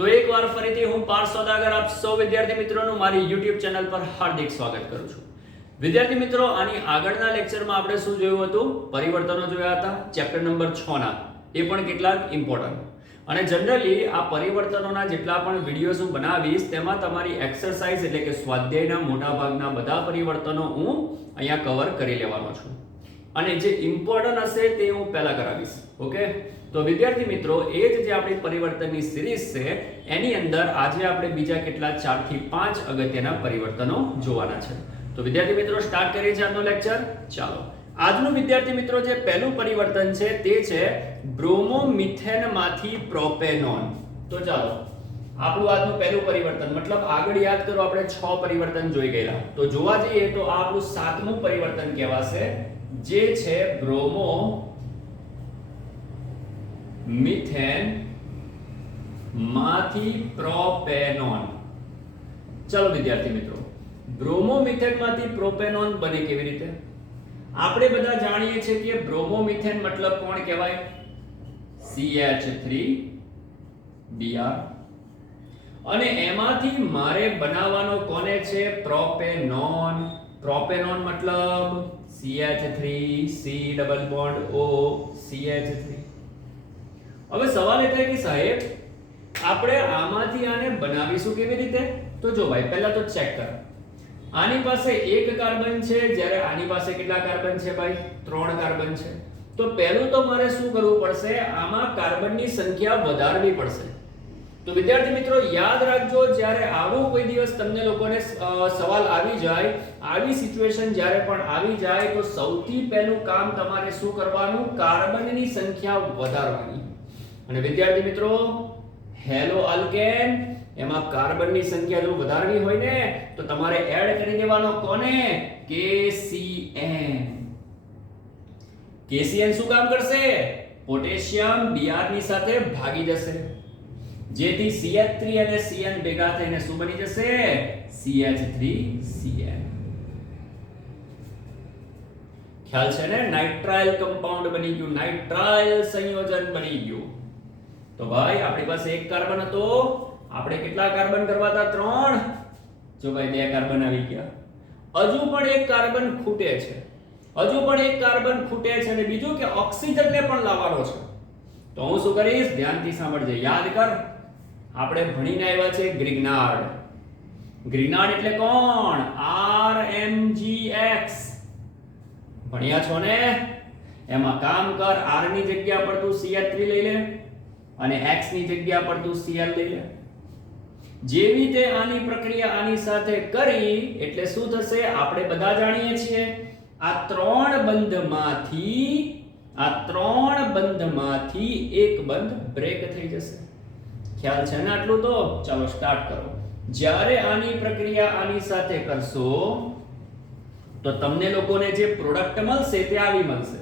તો એકવાર ફરીથી હું પાર્થ સોદાગર આપ સૌ વિદ્યાર્થી મિત્રોનું મારી YouTube ચેનલ પર હાર્દિક સ્વાગત કરું છું. વિદ્યાર્થી મિત્રો, આની આગળના લેક્ચરમાં આપણે શું જોયું હતું? પરિવર્તનો જોયા હતા, ચેપ્ટર નંબર 6 ના. એ પણ કેટલાક ઇમ્પોર્ટન્ટ. અને જનરલી આ પરિવર્તનોના જેટલા પણ વિડીયોઝ હું બનાવીશ તેમાં તમારી એક્સરસાઇઝ એટલે કે સ્વાધ્યાયના મોટા ભાગના બધા પરિવર્તનો હું અહીંયા કવર કરી લેવાનો છું. અને જે ઇમ્પોર્ટન્ટ હશે તે હું પહેલા કરાવીશ. ઓકે, તો વિદ્યાર્થી મિત્રો, એ જે આપણી પરિવર્તનની સિરીઝ છે એની અંદર આજે આપણે બીજા કેટલા 4 થી 5 અગત્યના પરિવર્તનો જોવાના છે. તો વિદ્યાર્થી મિત્રો, સ્ટાર્ટ કરીએ છીએ આજનો લેક્ચર. ચાલો, આજનું વિદ્યાર્થી મિત્રો જે પહેલું પરિવર્તન છે તે છે બ્રોમોમિથેન માંથી પ્રોપેનોન. તો ચાલો, આપણું આજનું પહેલું પરિવર્તન, મતલબ આગળ યાદ કરો આપણે 6 પરિવર્તન જોઈ ગયેલા. તો જોવા જઈએ તો આ આપણું 7મું પરિવર્તન કહેવાશે, જે છે બ્રોમોમિથેન માંથી પ્રોપેનોન. ચાલો વિદ્યાર્થી મિત્રો, બ્રોમોમિથેન માંથી પ્રોપેનોન બને કેવી રીતે? આપણે બધા જાણીએ છીએ કે બ્રોમોમિથેન મતલબ કોણ કહેવાય? CH3Br. અને એમાંથી મારે બનાવવાનો કોને છે? પ્રોપેનોન. પ્રોપેનોન મતલબ CH3 C double bond O CH3. હવે સવાલ એ થાય કે સાહેબ આપણે આમાંથી આને બનાવીશું કેવી રીતે? તો જો ભાઈ, પહેલા તો ચેક કર. આની પાસે એક કાર્બન છે, જ્યારે આની પાસે કેટલા કાર્બન છે ભાઈ? 3 કાર્બન છે. તો પહેલું તો મારે શું કરવું પડશે? આમાં કાર્બનની સંખ્યા વધારવી પડશે. તો વિદ્યાર્થી મિત્રો યાદ રાખજો, જ્યારે આવું કોઈ દિવસ તમને લોકોને સવાલ આવી જાય, આવી સિચ્યુએશન જ્યારે પણ આવી જાય, તો સૌથી પહેલું કામ તમારે શું કરવાનું? કાર્બનની સંખ્યા વધારવાની. અને વિદ્યાર્થી મિત્રો, હેલો આલ્કેન, એમાં કાર્બનની સંખ્યા જો વધારવી હોય ને તો તમારે એડ કરી દેવાનો કોને? KCN. KCN શું કામ કરશે? પોટેશિયમ Br ની સાથે ભાગી જશે, જેથી CH3 અને Cn ભેગા થઈને શું બની જશે? CH3Cn. ખ્યાલ છે ને? નાઇટ્રાઇલ કમ્પાઉન્ડ બની ગયું, નાઇટ્રાઇલ સંયોજન બની ગયું. તો ભાઈ આપણી પાસે એક કાર્બન હતો, આપણે કેટલા કાર્બન કરવા હતા? 3. જો ભાઈ 2 કાર્બન આવી ગયા. હજુ પણ એક કાર્બન ખૂટે છે, અને બીજું કે ઓક્સિજનને પણ લાવવાનો છે. તો હું શું કરીશ? ધ્યાનથી સાંભળજે, યાદ કર. આપણે ભણીને આવ્યા છે ગ્રિગ્નાર્ડ. ગ્રિગ્નાર્ડ એટલે કોણ? RMGX. ભણ્યા છો ને? એમાં કામ કર, R ની જગ્યા પર તું CH3 લઈ લે અને X ની જગ્યા પર તું Cl લઈ લે. જેવી રીતે આની પ્રક્રિયા આની સાથે કરી એટલે શું થશે? આપણે બધા જાણીએ છીએ, આ 3 બંધમાંથી એક બંધ બ્રેક થઈ જશે. ખ્યાલ છે ને આટલું? તો ચાલો સ્ટાર્ટ કરો. જ્યારે આની પ્રક્રિયા આની સાથે કરશો તો તમને લોકોને જે પ્રોડક્ટ મળશે તે આવી મળશે.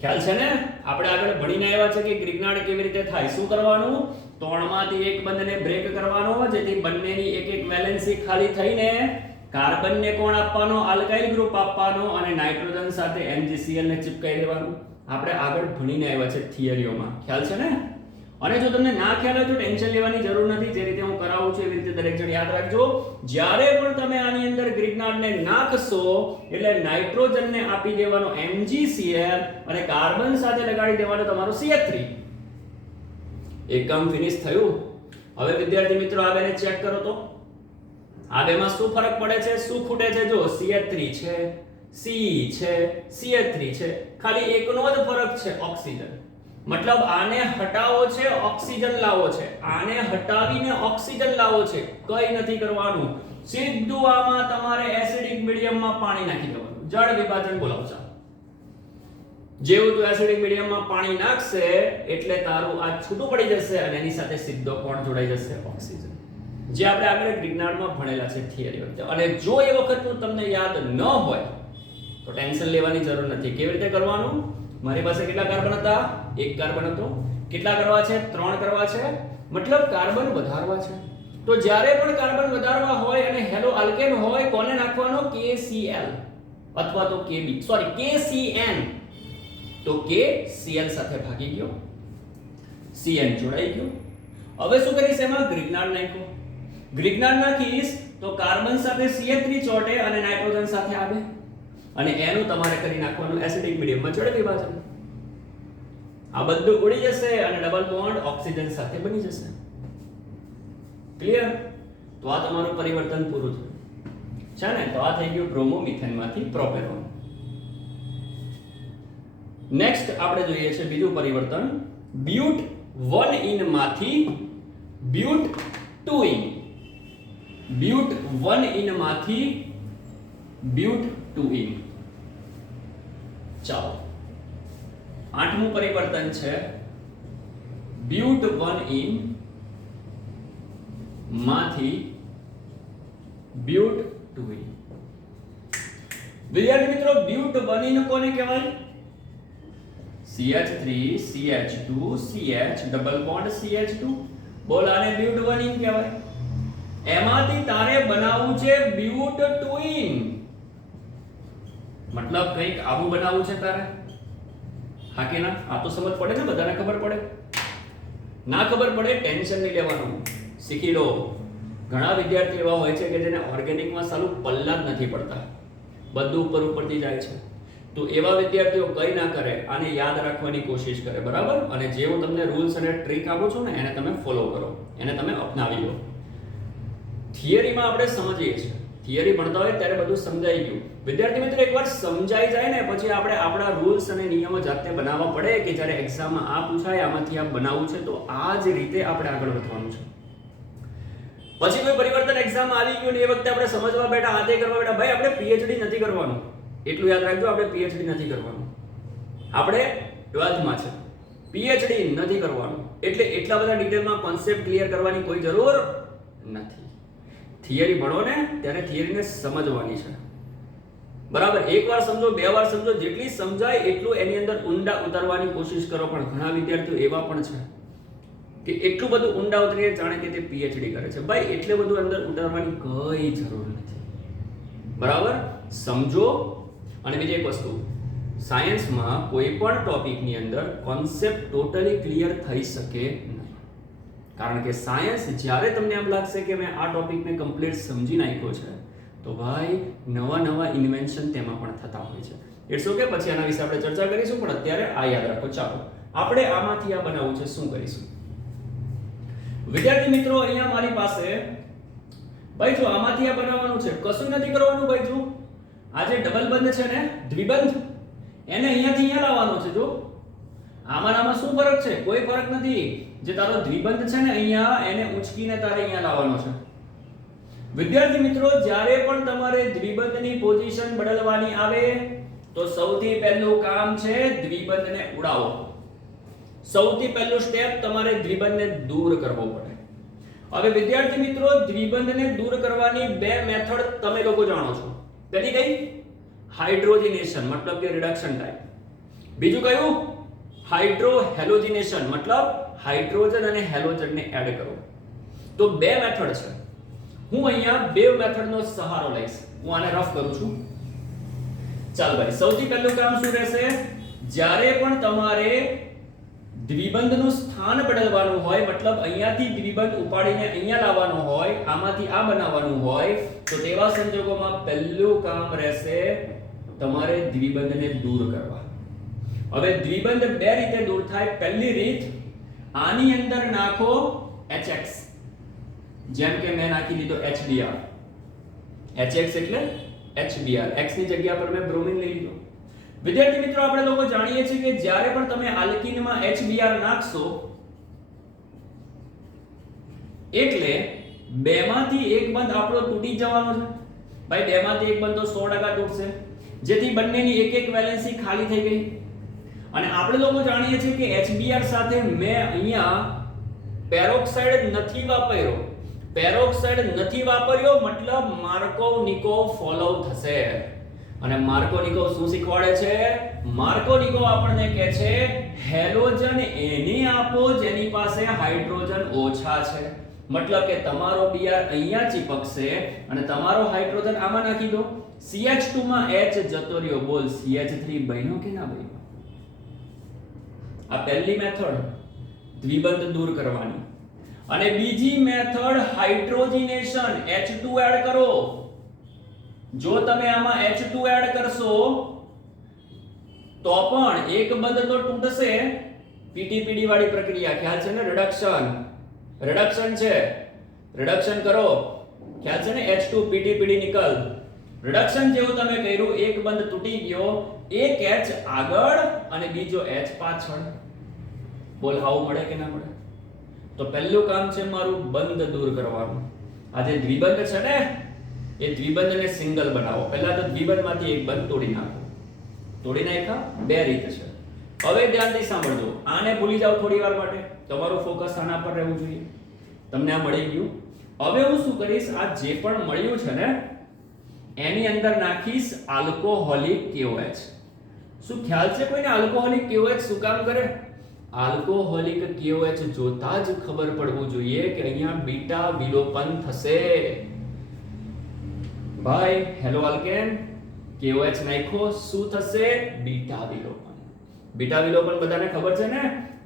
ખ્યાલ છે ને? આપણે આગળ ભણીને આવ્યા છે કે ગ્રિગ્નાર્ડ કેવી રીતે થાય. શું કરવાનું? 3 માંથી એક બંધને બ્રેક કરવાનો, જેથી બંનેની એક એક વેલેન્સી ખાલી થઈને કાર્બનને કોણ આપવાનો? આલ્કાઇલ ગ્રુપ આપવાનો, અને નાઇટ્રોજન સાથે MgCl ને ચિપકાઈ દેવાનું. આપણે આગળ ભણીને આવ્યા છે થિયરીઓમાં. ખ્યાલ છે ને? અને જો તમને ના ખ્યાલ હોય તો ટેન્શન લેવાની જરૂર નથી. જે રીતે હું કરાવું છું એવી રીતે દરેક જણ યાદ રાખજો. જ્યારે પણ તમે આની અંદર ગ્રિગ્નાર્ડને નાખશો એટલે નાઇટ્રોજનને આપી દેવાનો MgCl અને કાર્બન સાથે લગાડી દેવાનો તમારો CH3. એક કામ ફિનિશ થયું. હવે વિદ્યાર્થી મિત્રો આ બેને ચેક કરો તો આ બેમાં શું ફરક પડે છે? શું ખૂટે છે? જો CH3 છે, C છે, CH3 છે, ખાલી એકનો જ ફરક છે, ઓક્સિજન. મતલબ આને હટાવો છે, ઓક્સિજન લાવો છે. આને હટાવીને ઓક્સિજન લાવો છે. કંઈ નથી કરવાનું, સીધું આમાં તમારે એસિડિક મીડિયમમાં પાણી નાખી દેવાનું. જળ વિભાજન બોલાવશે. જેવું તું એસિડિક મીડિયમમાં પાણી નાખશે એટલે તારું આ છૂટું પડી જશે અને એની સાથે સીધો કોણ જોડાઈ જશે? ઓક્સિજન. જે આપણે આગળ ગ્રિગ્નાર્ડમાં ભણેલા છે થિયરી વખતે. અને જો એ વખતનું તમને યાદ ન હોય તો ટેન્શન લેવાની જરૂર નથી. કેવી રીતે કરવાનું? મારી પાસે કેટલા કાર્બન હતા? 1 કાર્બન હતો. કેટલા કરવા છે? 3 કરવા છે. મતલબ કાર્બન વધારવા છે. તો જ્યારે પણ કાર્બન વધારવા હોય અને હેલો આલ્કેન હોય, કોને નાખવાનો? KCl અથવા તો KCN. તો K Cl સાથે ભાગી ગયો, Cn જોડાઈ ગયો. હવે શું કરીશ, એમાં ગ્રિગ્નાર્ડ નાખ્યો. ગ્રિગ્નાર્ડ નાખીશ તો કાર્બન સાથે CH3 ચોટે અને નાઇટ્રોજન સાથે આવે, અને એનું તમારે કરી નાખવાનું એસિડિક મીડિયમમાં જોડે વિભાજન. આ બધું ઉડી જશે અને ડબલ બોન્ડ ઓક્સિજન સાથે બની જશે. ક્લિયર? તો આ તમારું પરિવર્તન પૂરું થયું છે ને. તો આ થઈ ગયું બ્રોમોમિથેન માંથી પ્રોપેનોન. નેક્સ્ટ આપણે જોઈએ છે બીજું પરિવર્તન, બ્યુટ 1 ઇન માંથી બ્યુટ 2 ઇન. બ્યુટ 1 ઇન માંથી બ્યુટ 2 ઇન. ચાલો, આઠમું પરિવર્તન છે બ્યુટ 1 ઇન માંથી બ્યુટ 2 ઇન. વિદ્યાર્થી મિત્રો, બ્યુટ 1 ઇન કોને કહેવાય? CH3 CH2 CH double bond CH2. બોલ, આને બ્યુટ 1 ઇન કહેવાય. એમાંથી તારે બનાવવું છે બ્યુટ 2 ઇન. મતલબ કંઈક આવું બનાવવું છે તારે. હા કે ના? આ તો સમજ પડે ને, બધાને ખબર પડે. ના ખબર પડે ટેન્શન નહીં લેવાનું, શીખી લો. ઘણા વિદ્યાર્થીઓ એવા હોય છે કે જેને ઓર્ગેનિકમાં સાલું પલ્લા જ નથી પડતા, બધું ઉપર ઉપરથી જાય છે. તો એવા વિદ્યાર્થીઓ કઈ ના કરે, આને યાદ રાખવાની કોશિશ કરે, બરાબર? અને જે હું તમને રૂલ્સ અને ટ્રીક આપું છું ને, એને તમે ફોલો કરો, એને તમે અપનાવી લો. થિયરીમાં આપણે સમજીએ છીએ, થિયરી ભણતા હોય ત્યારે બધું સમજાઈ ગયું. વિદ્યાર્થી મિત્રો, એકવાર સમજાઈ જાય ને પછી આપણે આપણા રૂલ્સ અને નિયમો જાતે બનાવવા પડે કે જ્યારે એક્ઝામમાં આ પૂછાય, આમાંથી આ બનાવવું છે, તો આ જ રીતે આપણે આગળ વધવાનું છે. પછી કોઈ પરિવર્તન એક્ઝામમાં આવી ગયું ને એ વખતે આપણે સમજવા બેઠા, આતે કરવા બેઠા, ભાઈ આપણે પીએચડી નથી કરવાનું. એટલું યાદ રાખજો, આપણે પીએચડી નથી કરવાનું. આપણે 12th માં છે, પીએચડી નથી કરવાનું. એટલે એટલા બધા ડિટેલમાં કોન્સેપ્ટ ક્લિયર કરવાની કોઈ જરૂર નથી. થિયરી ભણો ને ત્યારે થિયરીને સમજવાની છે, બરાબર? એકવાર સમજો, બે વાર સમજો, જેટલી સમજાય એટલું એની અંદર ઊંડા ઉતરવાની કોશિશ કરો. પણ ઘણા વિદ્યાર્થીઓ એવા પણ છે કે એટલું બધું ઊંડા ઉતરીને જાણે કે તે પીએચડી કરે છે. ભાઈ, એટલે બધું અંદર ઉતરવાની કઈ જરૂર નથી, બરાબર? સમજો. અને બીજી એક વસ્તુ, સાયન્સમાં કોઈ પણ ટોપિકની અંદર કોન્સેપ્ટ ટોટલી ક્લિયર થઈ શકે નહીં. કારણ કે સાયન્સ, જ્યારે તમને એમ લાગશે કે મેં આ ટોપિકને કમ્પ્લીટ સમજી નાખ્યો છે, તો ભાઈ નવા નવા ઇન્વેન્શન તેમાં પણ થતા હોય છે. ઇટ્સ ઓકે, પછી આના વિશે આપણે ચર્ચા કરીશું, પણ અત્યારે આ યાદ રાખો. ચાલો, આપણે આમાંથી આ બનાવવું છે, શું કરીશું? વિદ્યાર્થી મિત્રો, અહીંયા મારી પાસે ભાઈ જો આમાંથી આ બનાવવાનું છે, કશું નથી કરવાનું. ભાઈ જો આ જે ડબલ બંધ છે ને, દ્વિબંધ, એને અહીંયાથી અહીંયા લાવવાનો છે. જો આમાં શું ફરક છે? કોઈ ફરક નથી. જે તારો દ્વિબંધ છે ને અહીંયા, એને ઉંચકીને તારે અહીંયા લાવવાનો છે. વિદ્યાર્થી મિત્રો, જ્યારે પણ તમારે દ્વિબંધની પોઝિશન બદલવાની આવે તો સૌથી પહેલું કામ છે દ્વિબંધને ઉડાવો. સૌથી પહેલું સ્ટેપ તમારે દ્વિબંધને દૂર કરવો પડે. હવે વિદ્યાર્થી મિત્રો, દ્વિબંધને દૂર કરવાની બે મેથડ તમે લોકો જાણો છો. પહેલી કઈ? હાઇડ્રોજનેશન, મતલબ કે રિડક્શન ટાઈપ. બીજું કયું? હાઇડ્રોહેલોજિનેશન, મતલબ હાઇડ્રોજન અને હેલોજનને એડ કરો. તો બે મેથડ છે. હું અહીંયા બે મેથડનો સહારો લઈશ. હું આને રફ કરું છું. ચાલ ભાઈ, સૌથી પહેલું કામ શું રહેશે? જ્યારે પણ તમારે દ્વિબંધનું સ્થાન બદલવાનું હોય, મતલબ અહીંયાથી દ્વિબંધ ઉપાડીને અહીંયા લાવવાનું હોય, આમાંથી આ બનાવવાનું હોય, તો તેવા સંજોગોમાં પહેલું કામ રહેશે તમારે દ્વિબંધને દૂર કરવા. હવે દ્વિબંધ બે રીતે દૂર થાય. પહેલી રીત, આની અંદર નાખો HX, જેમ કે મેં નાખી દીધો HBr. HX એટલે HBr, X ની જગ્યા પર મેં બ્રોમિન લઈ લીધો. વિદ્યાર્થી મિત્રો, આપણે લોકો જાણીએ છીએ કે જ્યારે પણ તમે આલ્કીનમાં HBr નાખશો એટલે બેમાંથી એક બંધ આપણો તૂટી જવાનો છે. ભાઈ, બેમાંથી એક બંધ તો 100% તૂટશે, જેથી બંનેની એક એક વેલેન્સી ખાલી થઈ ગઈ. અને આપણે લોકો જાણીએ છીએ કે HBr સાથે મેં અહીંયા પેરોક્સાઇડ નથી વાપર્યો. પેરોક્સાઇડ નથી વાપર્યો મતલબ માર્કોવ-નિકોવ ફોલો થશે. અને માર્કોવ-નિકોવ શું શીખવાડે છે? માર્કોવ-નિકોવ આપણને કહે છે હેલોજન એને આપો જેની પાસે હાઇડ્રોજન ઓછા છે. મતલબ કે તમારો Br અહીંયા ચીપકશે અને તમારો હાઇડ્રોજન આમાં નાખી દો. CH2 માં H જતો રહ્યો. બોલ, CH3 બન્યો કે ના બન્યો? આ પહેલી મેથડ દ્વિબંધ દૂર કરવાની. અને બીજી મેથડ હાઇડ્રોજનેશન, H2 એડ કરો. જો તમે આમાં H2 એડ કરશો તો પણ એક બંધ તો તૂટશે. પીટીપીડી વાળી પ્રક્રિયા ખ્યાલ છે ને, રિડક્શન છે, રિડક્શન કરો, ખ્યાલ છે ને, H2 પીટીપીડી નિકલ. રિડક્શન જેવું તમે કર્યું, એક બંધ તૂટી ગયો, એક H આગળ અને બીજો H પાછળ. બોલ આવું મળે કે ના મળે? તો પહેલું કામ છે મારું બંધ દૂર કરવાનું. આ જે દ્વિબંધ છે ને, એ દ્વિબંધને સિંગલ બનાવો. પહેલા તો દ્વિબંધમાંથી એક બંધ તોડી નાખો. તોડી નાખ્યા, બે રીત છે. હવે ધ્યાનથી સાંભળજો, આને ભૂલી જાઓ થોડી વાર માટે, તમારું ફોકસ આના પર રહેવું જોઈએ. તમને આ મળી ગયું. હવે હું શું કરીશ, આ જે પણ મળ્યું છે ને એની અંદર નાખીશ આલ્કોહોલિક KOH. શું ખ્યાલ છે કોઈને આલ્કોહોલિક KOH શું કામ કરે? આલ્કોહોલિક KOH જોતા જ ખબર પડવું જોઈએ કે અહીંયા બીટા વિલોપન થશે. ભાઈ હેલો આલ્કેન KOH નાખ્યો, શું થશે? બીટા વિલોપન. બીટા વિલોપન બધાને ખબર છે ને?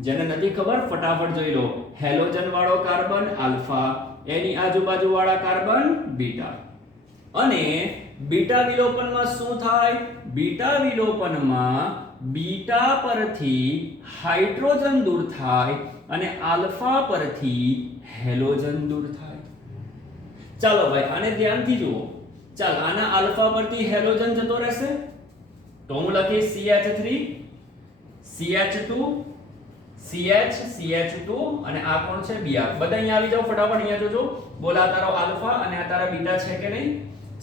જેને નથી ખબર ફટાફટ જોઈ લો. હેલોજન વાળો કાર્બન આલ્ફા, એની આજુબાજુ વાળા કાર્બન બીટા. અને બીટા વિલોપનમાં શું થાય? બીટા વિલોપનમાં બીટા પરથી હાઇડ્રોજન દૂર થાય અને આલ્ફા પરથી હેલોજન દૂર થાય. ચાલો ભાઈ આને ધ્યાનથી જુઓ. ચાલ આના આલ્ફા પરથી હેલોજન જતો રહેશે તો હું લખીશ CH3 CH2 CH CH2 અને આ કોણ છે? Br. બધા અહીંયા આવી જાઓ ફટાફટ, અહીંયા જોજો. બોલ આ તારો આલ્ફા અને આ તારા બીટા છે કે નહીં?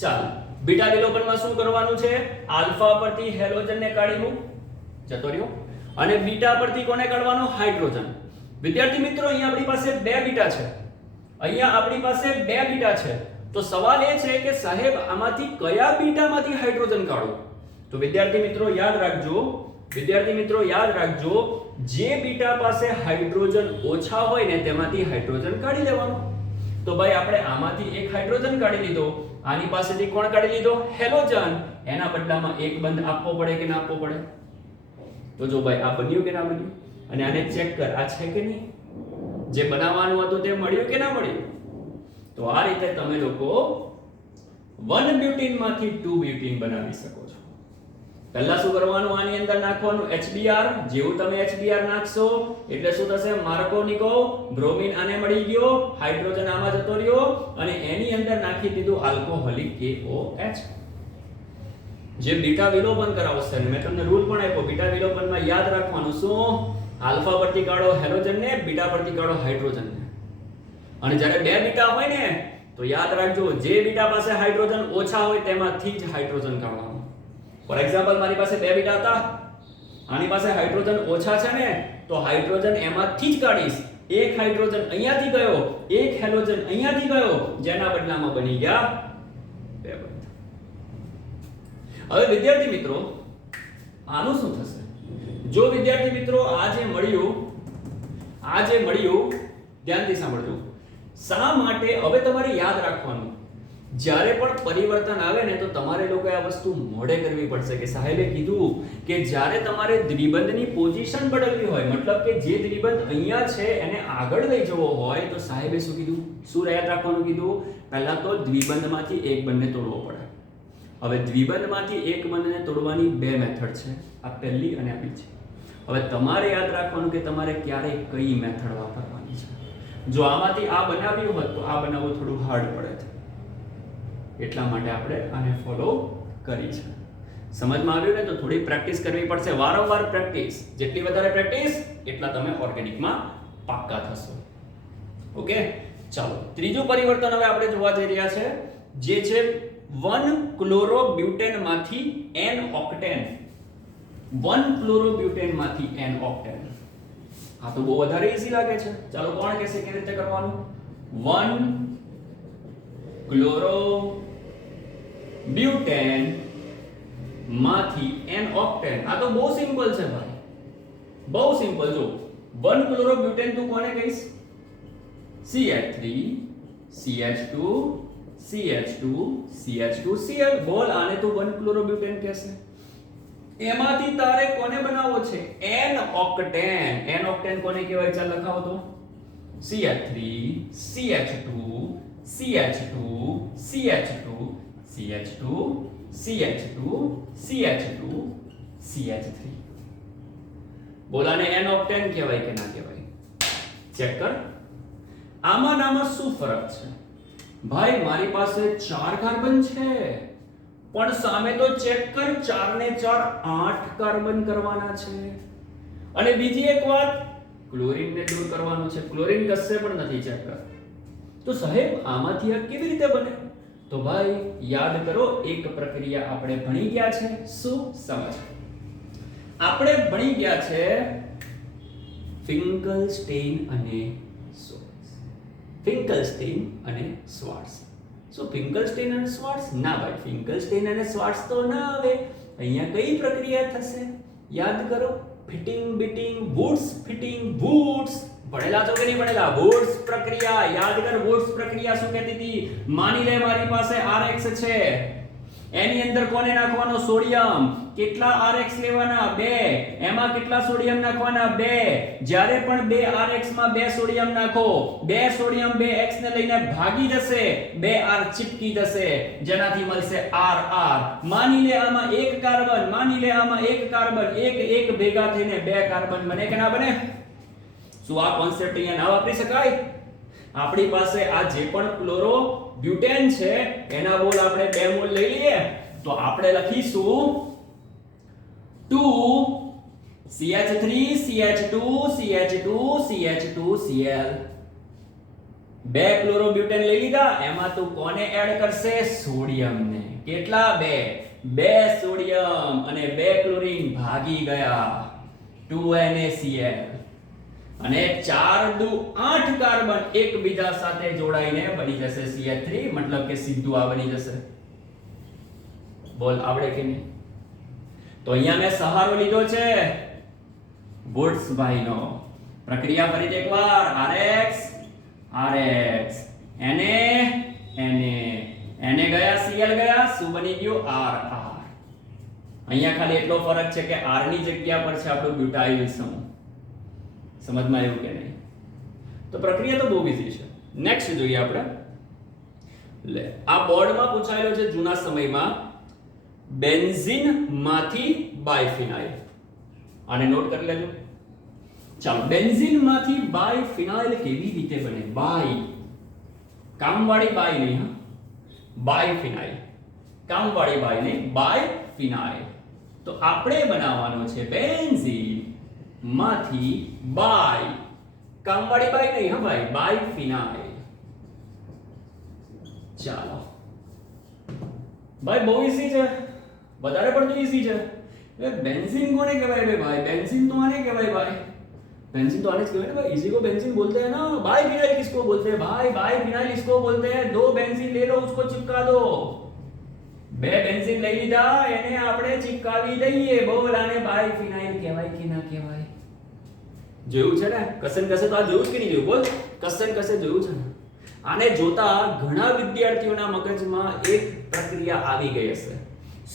ચાલ બીટા વિલોપનમાં શું કરવાનું છે? આલ્ફા પરથી હેલોજનને કાઢી મૂક, જતો રહ્યો. અને બીટા પરથી કોને કાઢવાનો? હાઇડ્રોજન. વિદ્યાર્થી મિત્રો અહીંયા આપણી પાસે બે બીટા છે, અહીંયા આપણી પાસે બે બીટા છે. તો સવાલ એ છે કે સાહેબ આમાંથી કયા બીટામાંથી હાઇડ્રોજન કાઢો? તો વિદ્યાર્થી મિત્રો યાદ રાખજો, જે બીટા પાસે હાઇડ્રોજન ઓછા હોય ને તેમાંથી હાઇડ્રોજન કાઢી લેવાનું. તો ભાઈ આપણે આમાંથી એક હાઇડ્રોજન કાઢી લીધો, આની પાસેથી કોણ કાઢી લીધો? હેલોજન. એના બદલામાં એક બંધ આપવો પડે કે ના આપવો પડે? તો જો ભાઈ આ બન્યું કે ના બન્યું? અને આને ચેક કર, આ છે કે નહીં? જે બનાવવાનું હતું તે મળ્યું કે ના મળ્યું? તો આ રીતે તમે લોકો 1 બ્યુટીનમાંથી 2 બ્યુટીન બનાવી શકો છો. પહેલા શું કરવાનું? આની અંદર નાખવાનું HBr. જેવું તમે HBr નાખશો એટલે શું થશે? માર્કો નિકો બ્રોમિન આને મળી ગયો, હાઇડ્રોજન આમાં જતો રહ્યો અને એની અંદર નાખી દીધું આલ્કોહોલિક KOH. જે બીટા વિલોપન કરાવશે ને મેં તમને રૂલ પણ આપ્યો. બીટા વિલોપનમાં યાદ રાખવાનું શું? આલ્ફા પરથી કાઢો હેલોજનને, બીટા પરથી કાઢો હાઇડ્રોજનને. અને જ્યારે બે બીટા હોય ને તો યાદ રાખજો, જે બીટા પાસે હાઇડ્રોજન ઓછા હોય તેમાંથી જ હાઇડ્રોજન કાઢવાનું. ફોર એક્ઝામ્પલ મારી પાસે બે બીટા હતા, આની પાસે હાઇડ્રોજન ઓછા છે ને તો હાઇડ્રોજન એમાંથી જ કાઢીશ. એક હાઇડ્રોજન અહીંયાથી ગયો, એક હેલોજન અહીંયાથી ગયો, જેના બદલામાં બની ગયા બે બંધ. હવે વિદ્યાર્થી મિત્રો આનું શું થશે? જો વિદ્યાર્થી મિત્રો આ જે મળ્યું ધ્યાનથી સાંભળજો. શા માટે? હવે તમારે યાદ રાખવાનું, જ્યારે પણ પરિવર્તન આવે ને તો તમારે લોકોએ આ વસ્તુ મોઢે કરવી પડશે કે સાહેબે કીધું કે જ્યારે તમારે દ્વિબંધની પોઝિશન બદલવી હોય, મતલબ કે જે દ્વિબંધ અહીંયા છે એને આગળ લઈ જવો હોય તો સાહેબે શું કીધું? શું યાદ રાખવાનું કીધું? પહેલા તો દ્વિબંધમાંથી એક બંધને તોડવો પડે. હવે દ્વિબંધમાંથી એક બંધને તોડવાની બે મેથડ છે, આ પહેલી અને આ બીજી. હવે તમારે યાદ રાખવાનું કે તમારે ક્યારે કઈ મેથડ વાપરવાની છે. જો આમાંથી આ બનાવ્યું હોત તો આ બનાવવું થોડું હાર્ડ પડે છે, એટલા માટે આપણે આને ફોલો કરી છે. સમજમાં આવ્યું ને? તો થોડી પ્રેક્ટિસ કરવી પડશે, વારંવાર પ્રેક્ટિસ. જેટલી વધારે પ્રેક્ટિસ એટલા તમે ઓર્ગેનિકમાં પાક્કા થશો. ઓકે, ચાલો ત્રીજું પરિવર્તન હવે આપણે જોવા જઈ રહ્યા છે, જે છે 1 ક્લોરોબ્યુટેનમાંથી n ઓક્ટેન. 1 ક્લોરોબ્યુટેનમાંથી n octane. આ તો બહુ વધારે ઈઝી લાગે છે. ચાલો કોણ કહેશે કેવી રીતે કરવાનું? 1 ક્લોરોબ્યુટેન માંથી n ઓક્ટેન. આ તો બહુ સિમ્પલ છે ભાઈ, બહુ સિમ્પલ. જો 1 ક્લોરોબ્યુટેન તું કોને કહીશ? CH3 CH2 CH2 CH2 Cl. બોલ આને તું 1 ક્લોરોબ્યુટેન કહેશે. એમાંથી તારે કોને બનાવવો છે? n octane. n ઓક્ટેન કોને કહેવાય? ચાલ લખાવો તો. CH3 CH2 CH2 CH2 CH2 CH2 CH2 CH3. બોલાને n octane કહેવાય કે ના કહેવાય? ચેક કર. આમાં નામાં શું ફરક છે? ભાઈ મારી પાસે 4 કાર્બન છે, પણ સામે તો ચેક કર 4 ને 4 8 કાર્બન કરવાના છે. અને બીજી એક વાત, ક્લોરીન ને દૂર કરવાનું છે. ક્લોરીન કશે પણ નથી. ચેક કર. તો સાહેબ આમાંથી આ કેવી રીતે બને? તો ભાઈ યાદ કરો, એક પ્રક્રિયા આપણે ભણી ગયા છે. શું? સમજ. આપણે ભણી ગયા છે ફિંકલસ્ટેઇન અને શ્વાર્ટ્ઝ. ફિંકલસ્ટેઇન અને શ્વાર્ટ્ઝ. શું ફિંકલસ્ટેઇન અને શ્વાર્ટ્ઝ? ના ભાઈ, ફિંકલસ્ટેઇન અને શ્વાર્ટ્ઝ તો ના આવે. અહીંયા કઈ પ્રક્રિયા થશે? યાદ કરો. Fitting beating woods. Fitting woods. ભણેલા છો કે નહીં ભણેલા? વુડ્સ પ્રક્રિયા યાદ કર. વુડ્સ પ્રક્રિયા શું કહેતી હતી? માની લે મારી પાસે Rx છે, એની અંદર કોને નાખવાનો? સોડિયમ. કેટલા Rx લેવાના? 2. એમાં કેટલા સોડિયમ નાખવાના? 2. જ્યારે પણ 2 Rx માં 2 સોડિયમ નાખો, 2 સોડિયમ 2 X ને લઈને ભાગી જશે, 2 R ચિપકી જશે, જેનાથી મળશે RR. માની લે આમાં 1 કાર્બન, માની લે આમાં 1 કાર્બન, 1 ભેગા થઈને 2 કાર્બન બને કે ના બને? શું આ કોન્સેપ્ટ અહીંયા ના વાપરી શકાય? આપણી પાસે આ જે પણ ક્લોરો બ્યુટેન છે એના મોલ આપણે 2 મોલ લઈ લઈએ તો આપણે લખીશું 2 CH3 CH2 CH2 CH2 Cl. 2 chloro butane લઈ લીધા. એમાં તું કોને એડ કરશે? સોડિયમ ને. કેટલા? 2 સોડિયમ અને 2 ક્લોરીન ભાગી ગયા, 2 NaCl. અને 4 દુ 8 કાર્બન એકબીજા સાથે જોડાઈને બની જશે CH3. મતલબ કે સીધું આ બની જશે. બોલ આવડે કે નહીં? તો અહીંયા મેં સહારો લીધો છે વુડ્સ ભાઈનો. પ્રક્રિયા ફરીથી એકવાર. RX RX Na ગયા, Cl ગયા, શું બની ગયું? RR. અહીંયા ખાલી એટલો ફરક છે કે R ની જગ્યા પર છે આપણું બ્યુટાઇલ સમૂહ. સમજમાં આવ્યું કે નહીં? તો પ્રક્રિયા તો બહુ ઈઝી છે. નેક્સ્ટ જોઈએ આપણે. લે આ બોર્ડમાં પૂછાયેલો છે જૂના સમયમાં બેન્ઝીન માંથી બાયફિનાઇલ. આને નોટ કરી લેજો. ચાલો, બેન્ઝીન માંથી બાયફિનાઇલ કેવી રીતે બને? બાય કામવાળી બાય નહીં, હા, બાયફિનાઇલ. કામવાળી બાય નહીં, બાયફિનાઇલ. તો આપણે બનાવવાનો છે બેન્ઝીન માંથી બાય, કામવાળી બાય નહીં, હા ભાઈ, બાયફિનાઇલ. ચાલો ભાઈ, બહુ ઈઝી છે, વધારે પડતું ઈઝી છે. बेंजीन कोने कहेवाय बे भाई? बेंजीन तो आने कहेवाय भाई. बेंजीन तो आने से कहेवाय ना भाई. इसी को बेंजीन बोलते हैं ना. बाइफिनाइल किसको बोलते हैं भाई? बाइफिनाइल इसको बोलते हैं. 2 बेंजीन ले लो, उसको चिपका दो. 2 बेंजीन લઈ લીધા, એને આપણે ચિપકાવી દઈએ. બોલ આને બાઇફિનાઇલ કહેવાય કે ના કહેવાય? જોયું છે ને? કસન કસે તો આ જોયું કે નહીં જોયું? બોલ, કસન કસે જોયું છે ને? આને જોતા ઘણા વિદ્યાર્થીઓના મગજમાં એક પ્રક્રિયા આવી ગઈ હશે.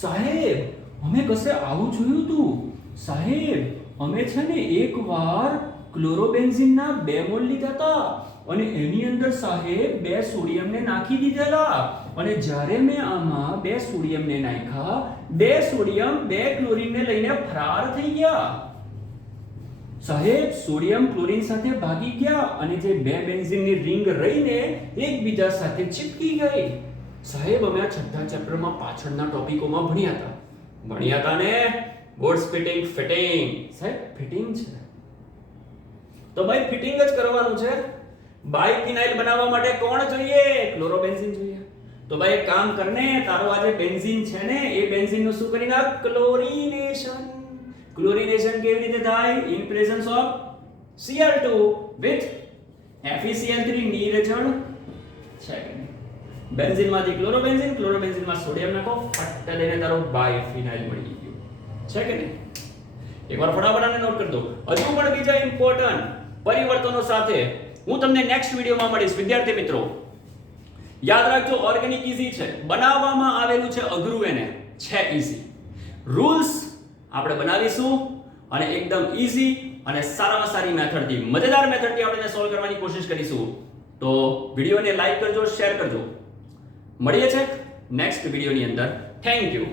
સાહેબ, અમે કસે આવું જોયું તું. સાહેબ, અમે છે ને એકવાર ક્લોરોબેન્ઝીનના 2 મોલ લીધા હતા અને એની અંદર સાહેબ 2 સોડિયમને નાખી દીધેલા. અને જ્યારે મેં આમાં 2 સોડિયમને નાખ્યા, 2 સોડિયમ 2 ક્લોરીનને લઈને ફરાર થઈ ગયા. સાહેબ, સોડિયમ ક્લોરીન સાથે ભાગી ગયા અને જે 2 બેન્ઝીનની રિંગ રહીને એકબીજા સાથે ચિપકી ગઈ. સાહેબ, અમે આ છઠ્ઠા ચેપ્ટરમાં પાછળના ટોપિકોમાં ભણ્યા હતા ને. Boards fitting. સાહેબ, ફિટિંગ છે તો ભાઈ ફિટિંગ જ કરવાનું છે. બાયફિનાઇલ બનાવવા માટે કોણ જોઈએ? ક્લોરોબેન્ઝીન જોઈએ. તો ભાઈ એક કામ કરને, તારો આ જે બેન્ઝીન છે ને એ બેન્ઝીનનું શું કરી નાખ? ક્લોરીનેશન. ક્લોરીનેશન કેવી રીતે થાય? In presence of Cl2 with FeCl3 નિર્જણ છે. બેન્ઝીનમાંથી ક્લોરોબેન્ઝીન, ક્લોરોબેન્ઝીનમાં સોડિયમ નાખો, ફટ લઈને તારો બાયફિનાઇલ મળી ગયો. છે કે નહીં? એકવાર ફટાફટ આને નોટ કરી દો. હજુ પણ બીજા ઇમ્પોર્ટન્ટ પરિવર્તનો સાથે હું તમને નેક્સ્ટ વિડિયોમાં મળીશ. વિદ્યાર્થી મિત્રો, યાદ રાખજો, ઓર્ગેનિક ઈઝી છે, બનાવવામાં આવેલું છે અઘરું, એને છે ઈઝી. રૂલ્સ આપણે બનાવીશું અને એકદમ ઈઝી અને સારામાં સારી મેથડથી, મજેદાર મેથડથી આપણે સોલ્વ કરવાની કોશિશ કરીશું. તો વિડીયોને લાઈક કરજો, શેર કરજો. મળીએ છે નેક્સ્ટ વિડીયોની અંદર. Thank you.